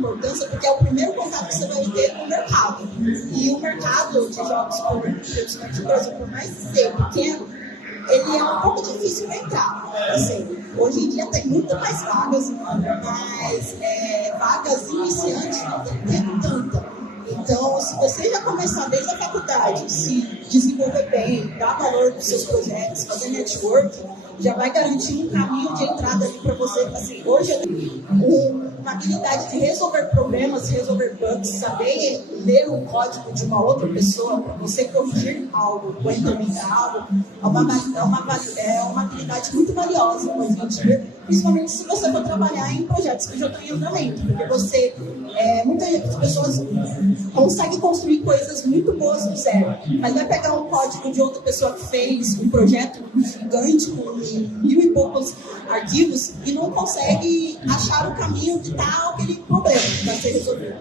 importância porque é o primeiro contato que você vai ter com o mercado. E o mercado de jogos, principalmente no Brasil, por mais ser pequeno, ele é um pouco difícil para entrar. Assim, hoje em dia tem muito mais vagas, mas vagas iniciantes não tem tendo tanta. Então, se você já começar desde a faculdade, se desenvolver bem, dar valor para os seus projetos, fazer network, já vai garantir um caminho de entrada ali para você. Assim, hoje, uma habilidade de resolver problemas, resolver bugs, saber ler o código de uma outra pessoa para você corrigir algo, ou implementar algo, é uma habilidade muito valiosa hoje em dia, principalmente se você for trabalhar em projetos que já estão em andamento, porque muitas pessoas conseguem construir coisas muito boas do zero, mas vai pegar um código de outra pessoa que fez um projeto gigante com 1000 e poucos arquivos e não consegue achar o caminho de tal aquele problema que vai ser resolvido.